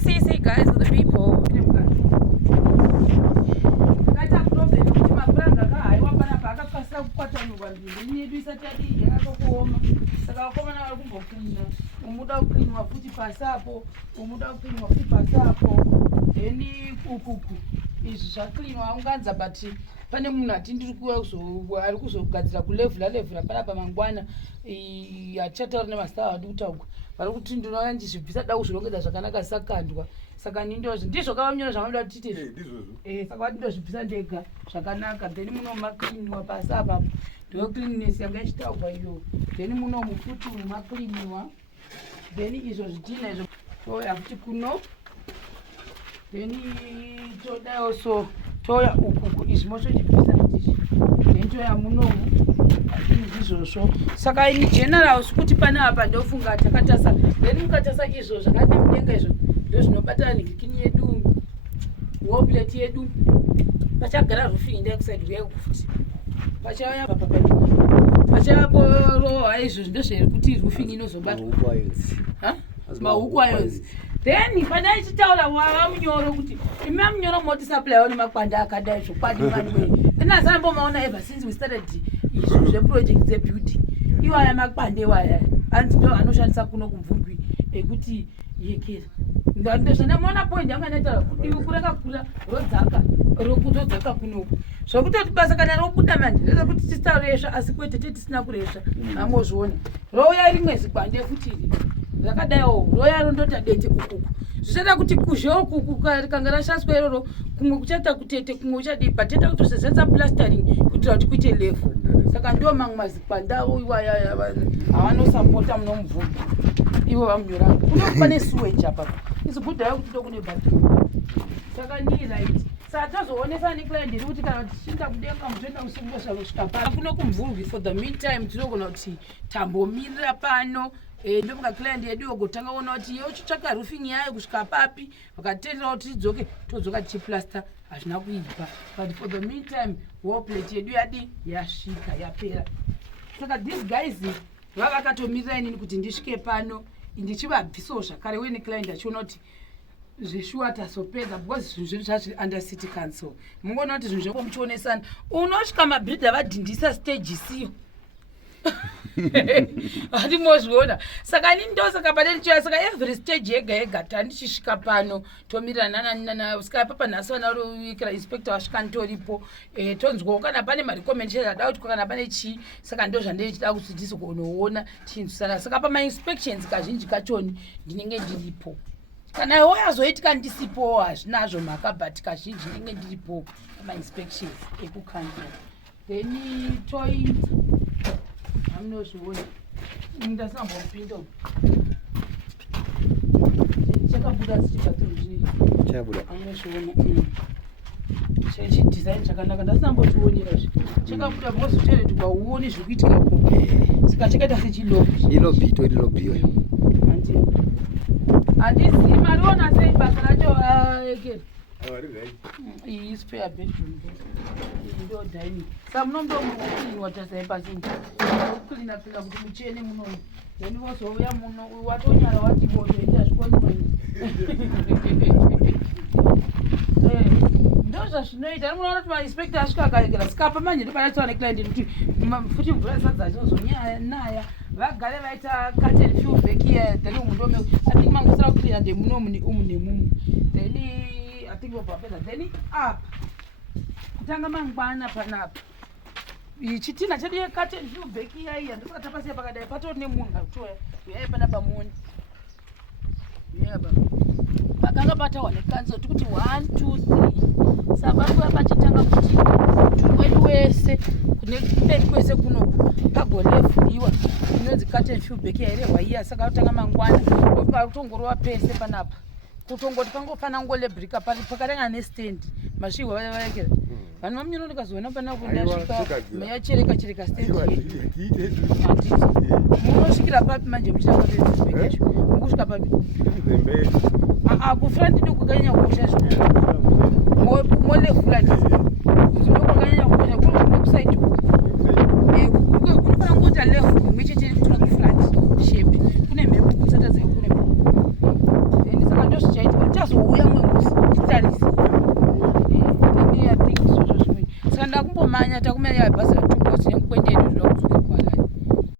see guys with the people. Umuda uklinwa futhi pasapo, umuda uklinwa futhi pasapo. Eni kukuku. Izvi zvaklinwa unganza but pane munhu ati ndiri kuwa ari kuzogadzira kulevel panapa mangwana achataura nemastaff adi kutaugwa vari kuti ndinoona ndizvibvisa da kuzvirongedza zvakanaka zvisakandwa saka nindozvo ndizvo kavanyora zvavanoda kuti tite saka vati ndozvibvisa ndega zvakanaka then muno makliniwa pasi apapo ndo cleanness yanga ichitaugwa iyo then muno mufuti makliniwa then izvo zvidhina izvo toya kuti kuno then todayo so toya ukuku izvi motochibvisa ndichi then toya munomu izvozvo saka ini general sikuti pane apa ndofunga takatasa then mukatasa izvo zvakati mudenga izvo ndo zvinobatana negikini yedu woplate yedu pachagara roofing ndekuside rekufuti pachaya pachapo roha izvo ndozviri kuti roofing inozobata mahuku ayonzi then pana ichitaura wava munyoro kuti imi munyoro moti supply nemakwanda akadai zvokwadi mani then asambomaaona ever since we started izvo zveproject dzebeauty iwaya makwande waya anti ndo anoshandisa kuno kumvurwi ekuti yekera ndozvandamuona point yanga ndaitaura kuti iwe kurakakura rokuzodzaka kunoku zvokutoti basa kana robuda manje ndezekuti tisitaurezva asi kwete tetisina kuresva amozviona rouya rimwe zikwande futi iri rakadaiwo roya rondota dete ukuku zvichada kuti kuzhe ukuku kanga rashandiswa iroro kumwe kuchaita kutete kumwe uchadii but teta kutosezesa plastering kuitira kuti kuite level saka ndo mamwe mazikwandawo iwaya havanosapota munomvura ivo vamunyora kunopane sewage apa izibhudhayo kuti ndokune bathroom saka nii right saka tozoonesa neclient ndiri kuti kana tichinda kudenga mutoenda kusimbosva kusvika pano kuno kumvurwi for the meantime tinogona kuti tambomirira pano ndomuka client yedu yogotanga ona kuti yochitsvaka roofing yayo kusvika papi vakatendera kuti tidzoke todzoka tichiplaster hazvina kuibva but for the meantime woplate yedu yadi yasvika yapera saka these guys vavakatomirira inini kuti ndisvike pano ndichivabvisawo zvakare uye neclient achiona kuti zveshuwa tasopedza because zvinhu zvedu zvazviri under city council mungoona kuti zvinhu zvepo muchionesana unosvika mabhridha avadhindisa stage isiyo hati mozviona saka ini ndosaka pane ndichoya saka every stage yega yega tandichisvika pano tomirirana saka papa nhasi vanaroikira inspector wasvika nditoripo tonzwawo kana pane marecommendation ada kuti kana pane chii saka ndo zvandichida kuti ndizogonoona tichinzwisana saka pamainspections kazhinji kachoni ndinenge ndiripo kana iwo yazoitika ndisipo hazvinazvo mhaka but kazhinji ndinenge ndiripo pamainspections ekukanzura then toita hamunozviona ndasambopinda chakabuda zichibatirozvichabuda hamunozviona chechidesign chakanaka ndasinambochionera chakabuda bozotele tukauoni zviri kuitika uko saka chakaita sechilobi handizivi mariona sei basa racho ekera iyi spare bedroom ndo dining saka munombomucleanwa tasai pasinga ucleana pila kuti muchene munomu then wozouya muno watonyara wati botoenda zvikoni ndo zvazvinoita ari munoona kuti mainspector asvika akaregera sikapa manje ndopanaitaura neclient kuti futi mvura sadza chozonaya vagare vaita curtain few back here then umundome atingi mangosara kucleana ndemunomu neumu nemumu then atingi vobvapedza then apa kutanga mangwana panapa chitina chedu yecurtain few back here ndosaka tapasiya pakadai patori nemunhu akutoya uyai panapa muone yaba pakanga patawa nekanzo tikuti 1 2 3 sabakuya pachitanga kuti tumwedu wese kunekupeni kwese kunoku pagolevhuliwa inonzi curtain few back yairehwa iya saka kutanga mangwana ndofunga kutongorova pese panapa kutongoti pangofana ngolebrika pakarenga nestand masvihwa vaekera vanhu vamunyoro ndikazoona pana kundasvika meyachereka stand munosvikira papi manje muchitanga pezibekesho mukusvika papi kufrandi ndokukanyanya kukosha zvino molevhula ndokukanyanya kukosha kunokusaidi kunofana ngota levhul imwechete kutora kufrandi shepi kune mhepo kusatadza kune mhepo then saka ndozvichaitika akazouya mwemusi titarisira ini I think izvozvo zvimwe saka ndakumbomanya takumenya bhazi ratumba tine kukwendeni